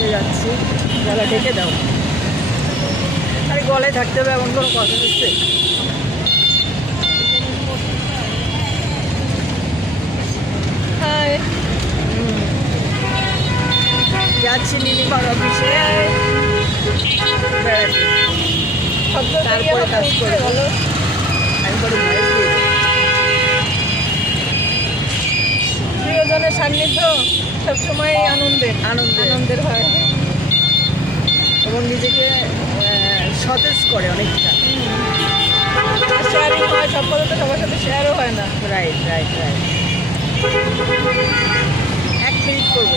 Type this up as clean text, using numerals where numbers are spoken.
অফিসে যাচ্ছি। গলা ঢেকে দাও, আরে গলায় থাকতে হবে এমন কোনো কথা হচ্ছে? হাই, যাচ্ছি নীলিমার অফিসে বেড়াতে, তারপরে কাজ করবো। আমি বলি ভয়েস দিয়ে দেবো। প্রিয়জনের সান্নিধ্য সবসময় আনন্দের হয় এবং নিজেকে সতেজ করে অনেকটা। শেয়ারিং হয়, সব কথা তো সবার সাথে শেয়ারও হয় না। Right right right. 1 মিনিট করবো।